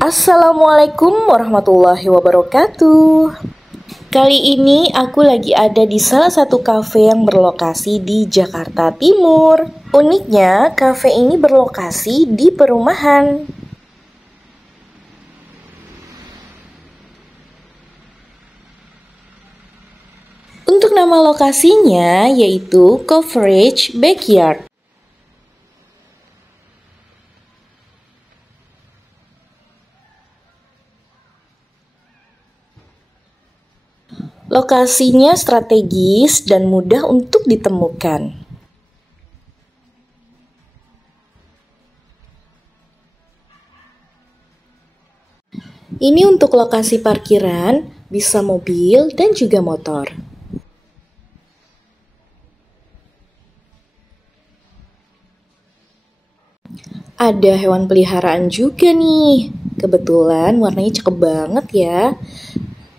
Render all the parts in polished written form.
Assalamualaikum warahmatullahi wabarakatuh. Kali ini aku lagi ada di salah satu kafe yang berlokasi di Jakarta Timur. Uniknya, kafe ini berlokasi di perumahan. Untuk nama lokasinya yaitu Coverage Backyard. Lokasinya strategis dan mudah untuk ditemukan. Ini untuk lokasi parkiran, bisa mobil dan juga motor. Ada hewan peliharaan juga nih. Kebetulan warnanya cakep banget ya.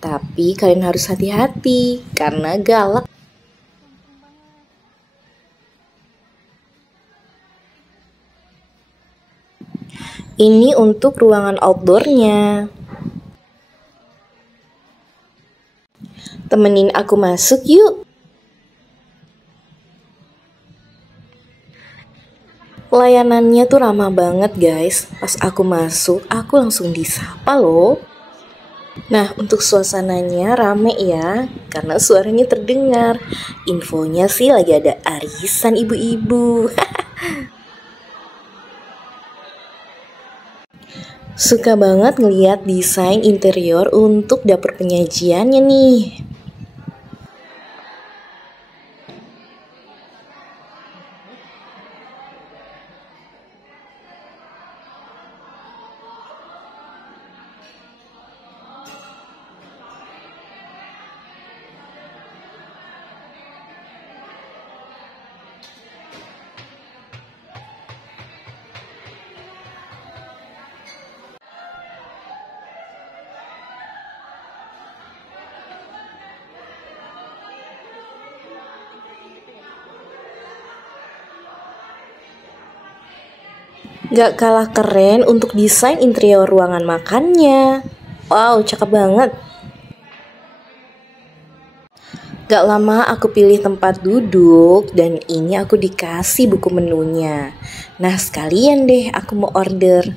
Tapi kalian harus hati-hati karena galak. Ini untuk ruangan outdoornya. Temenin aku masuk yuk. Pelayanannya tuh ramah banget guys. Pas aku masuk, aku langsung disapa loh. Nah, untuk suasananya rame ya, karena suaranya terdengar. Infonya sih lagi ada arisan ibu-ibu. Suka banget ngeliat desain interior untuk dapur penyajiannya nih. Gak kalah keren untuk desain interior ruangan makannya. Wow, cakep banget. Gak lama aku pilih tempat duduk dan ini aku dikasih buku menunya. Nah, sekalian deh aku mau order.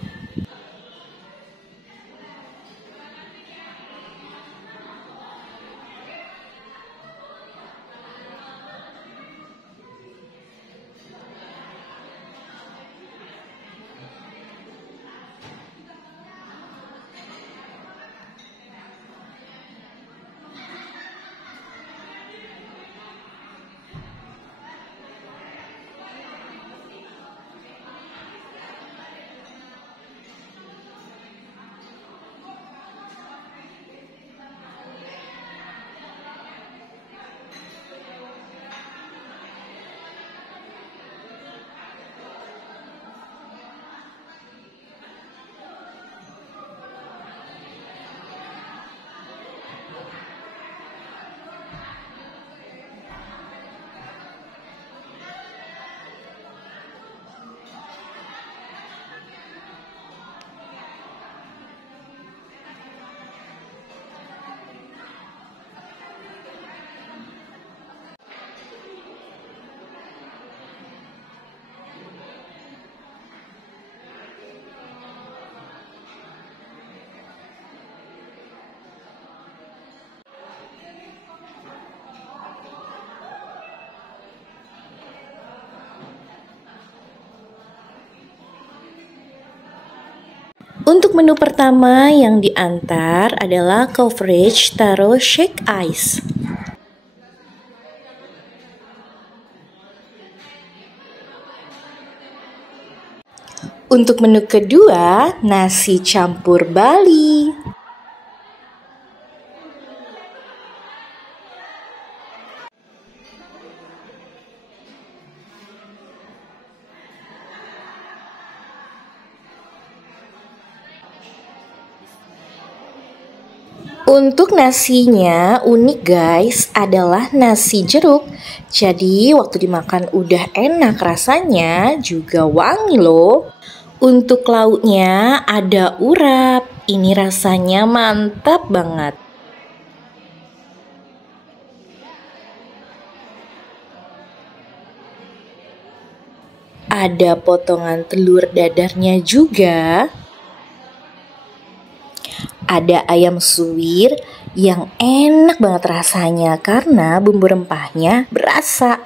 Untuk menu pertama yang diantar adalah Coverage Taro Shake Ice. Untuk menu kedua, nasi campur Bali. Untuk nasinya unik guys, adalah nasi jeruk. Jadi waktu dimakan udah enak rasanya, juga wangi loh. Untuk lauknya ada urap, Ini rasanya mantap banget. Ada potongan telur dadarnya juga. Ada ayam suwir yang enak banget rasanya karena bumbu rempahnya berasa.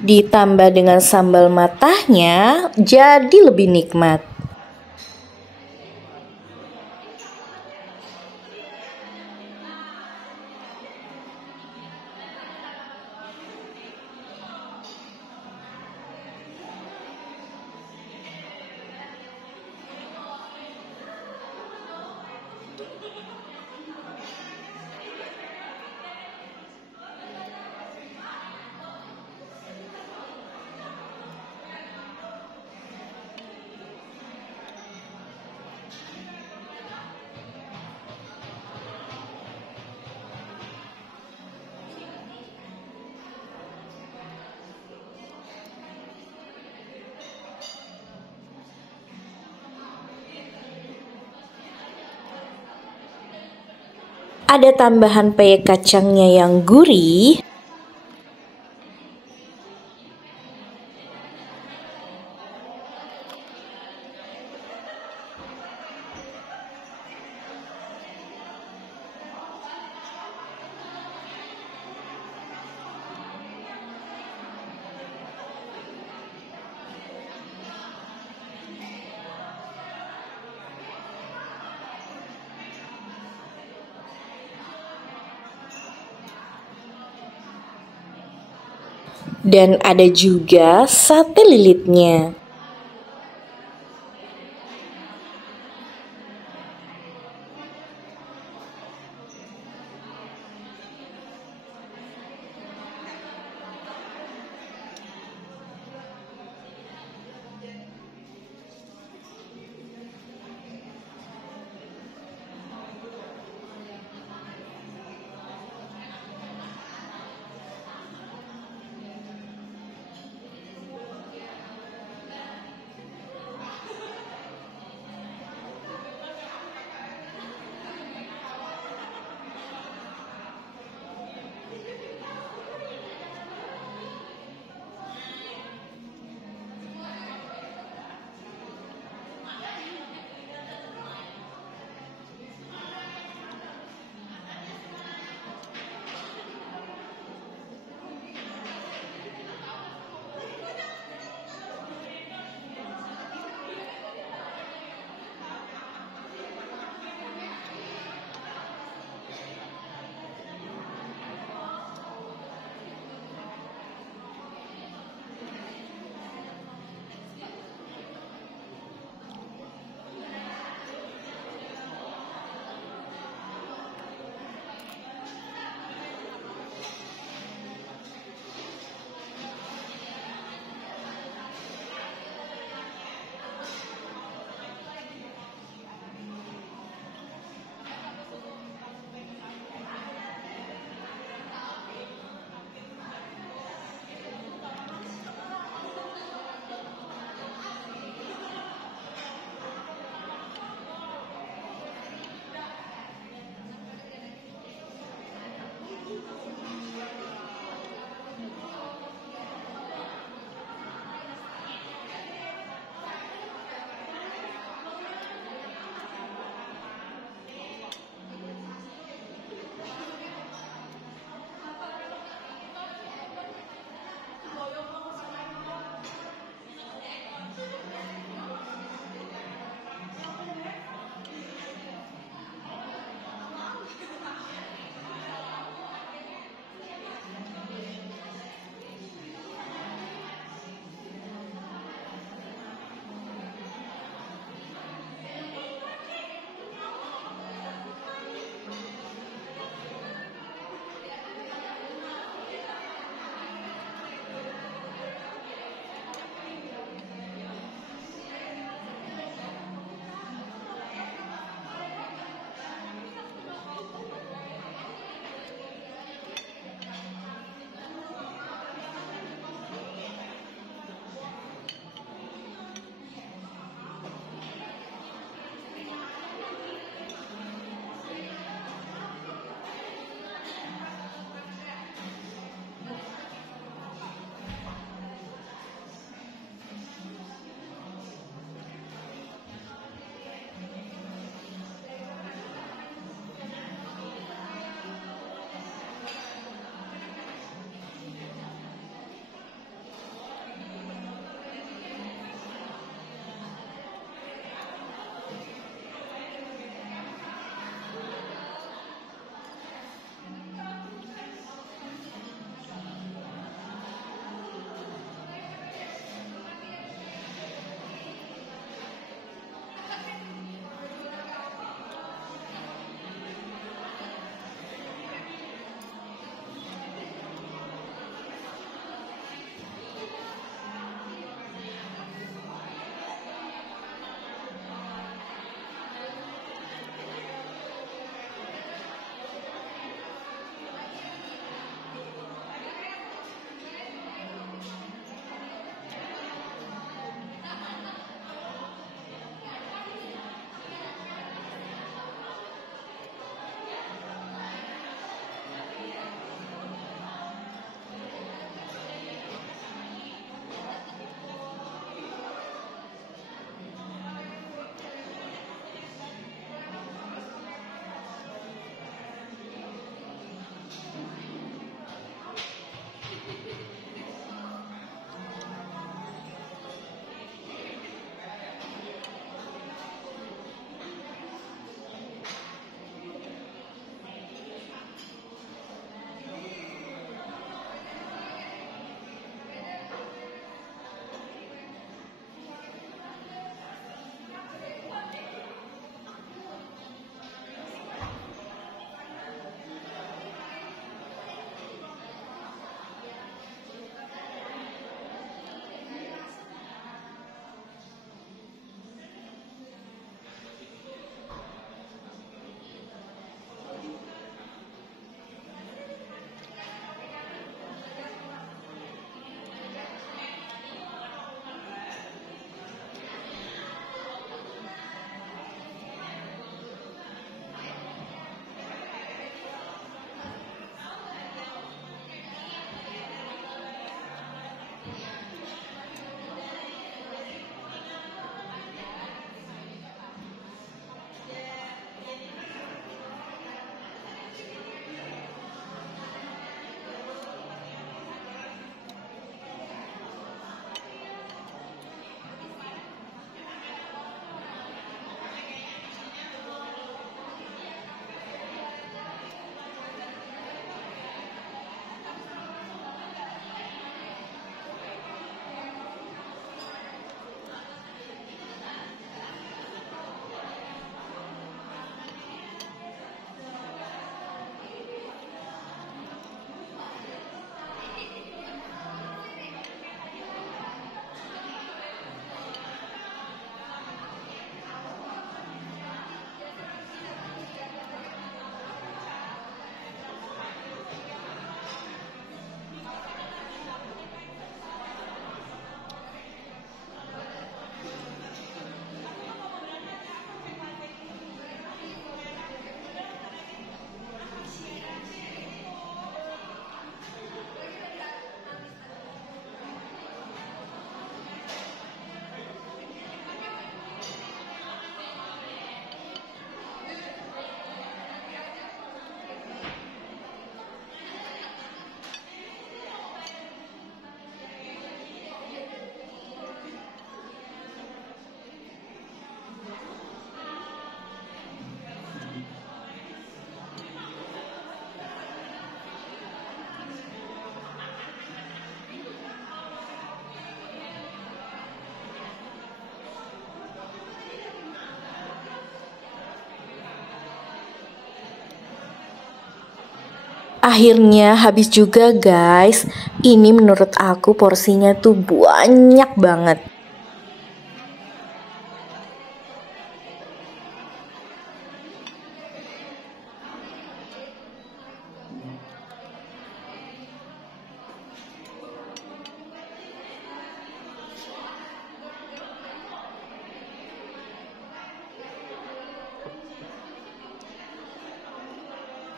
Ditambah dengan sambal matahnya jadi lebih nikmat. Ada tambahan peyek kacangnya yang gurih. Dan ada juga sate lilitnya. Akhirnya habis juga guys. Ini menurut aku porsinya tuh banyak banget.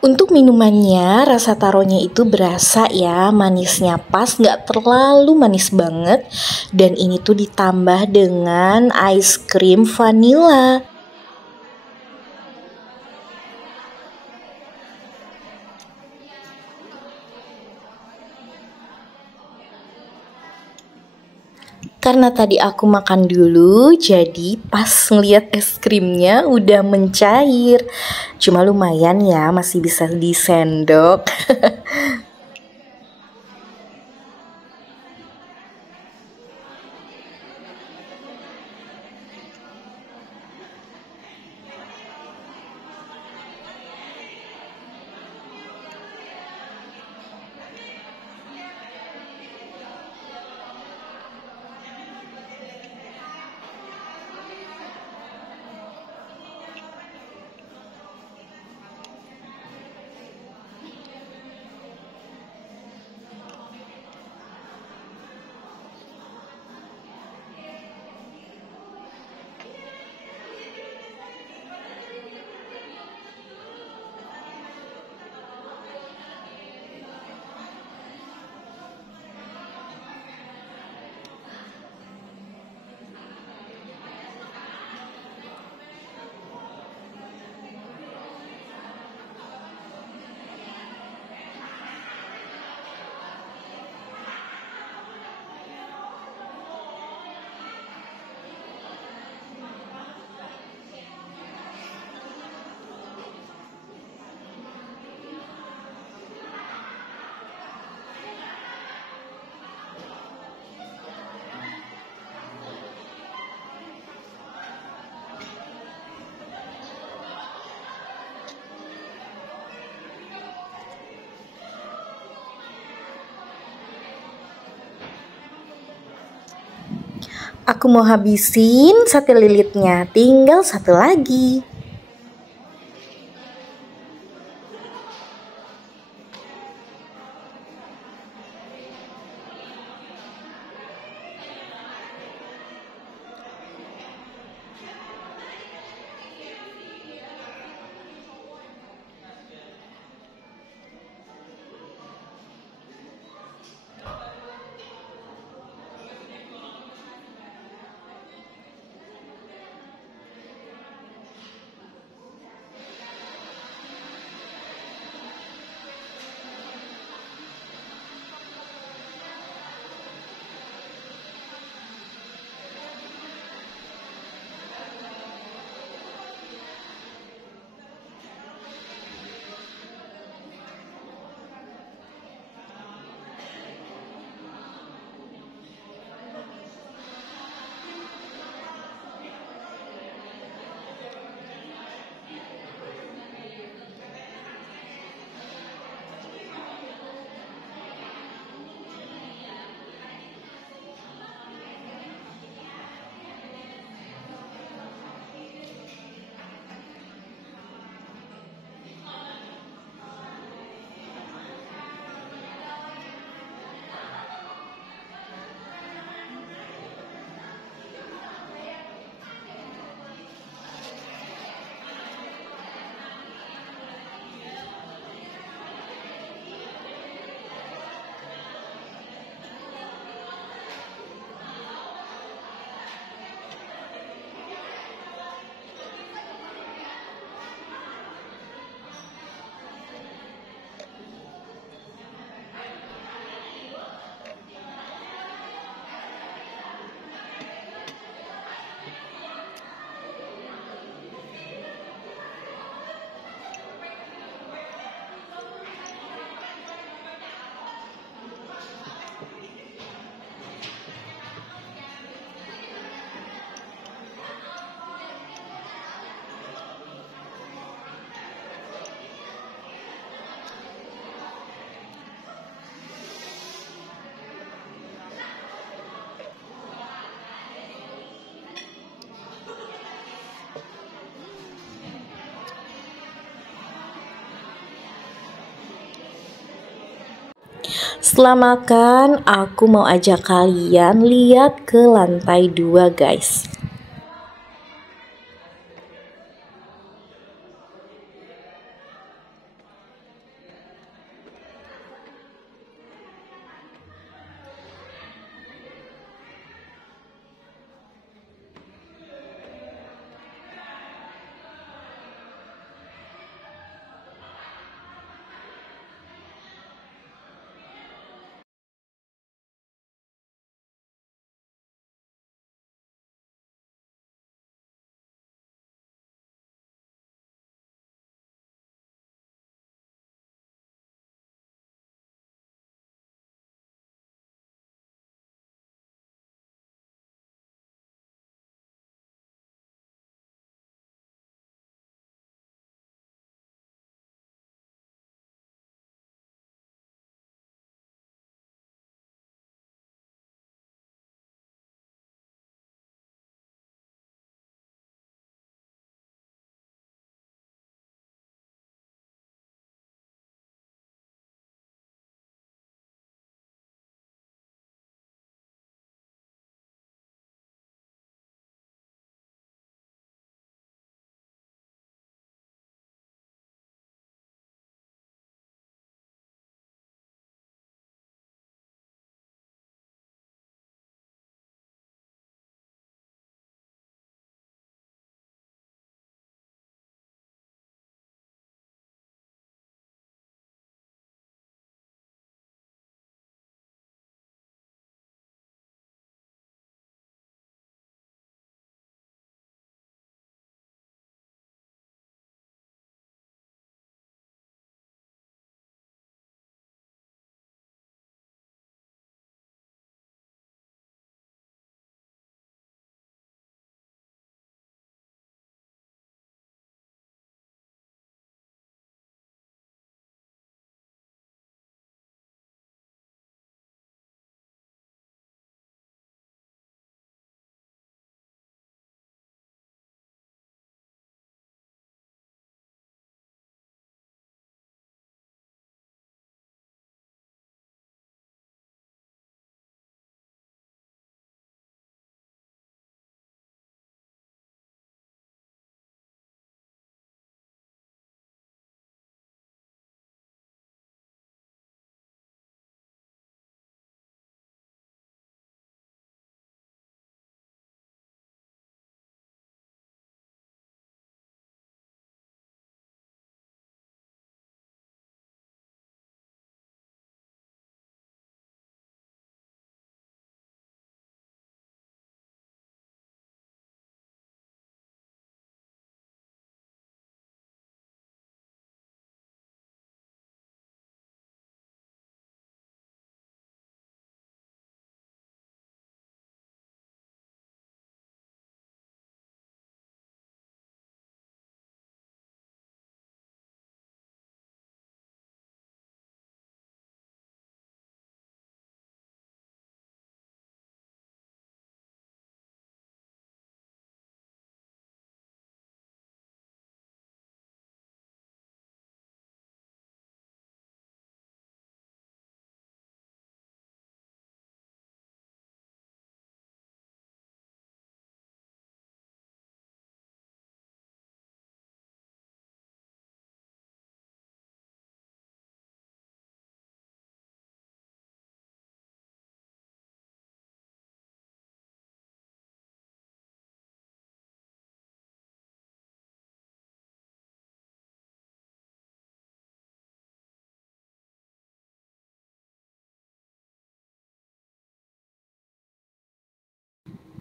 Untuk minumannya, rasa taronya itu berasa ya, manisnya pas, nggak terlalu manis banget. Dan ini tuh ditambah dengan ice cream vanilla. Karena tadi aku makan dulu, jadi pas ngeliat es krimnya udah mencair. Cuma lumayan ya, masih bisa disendok. Aku mau habisin sate lilitnya, tinggal satu lagi. Setelah makan, aku mau ajak kalian lihat ke lantai 2 guys.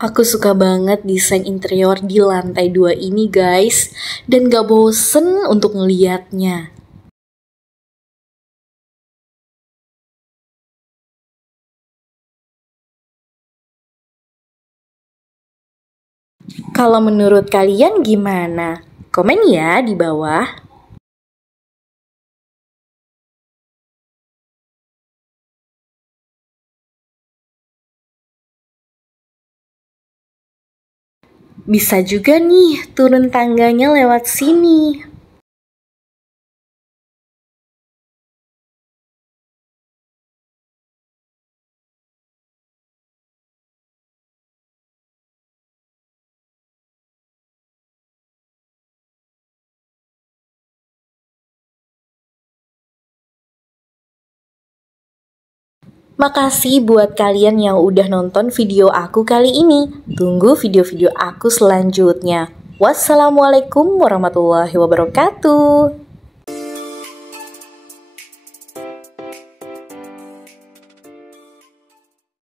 Aku suka banget desain interior di lantai 2 ini guys, dan gak bosen untuk ngeliatnya. Kalau menurut kalian gimana? Komen ya di bawah. Bisa juga nih turun tangganya lewat sini. Makasih buat kalian yang udah nonton video aku kali ini. Tunggu video-video aku selanjutnya. Wassalamualaikum warahmatullahi wabarakatuh.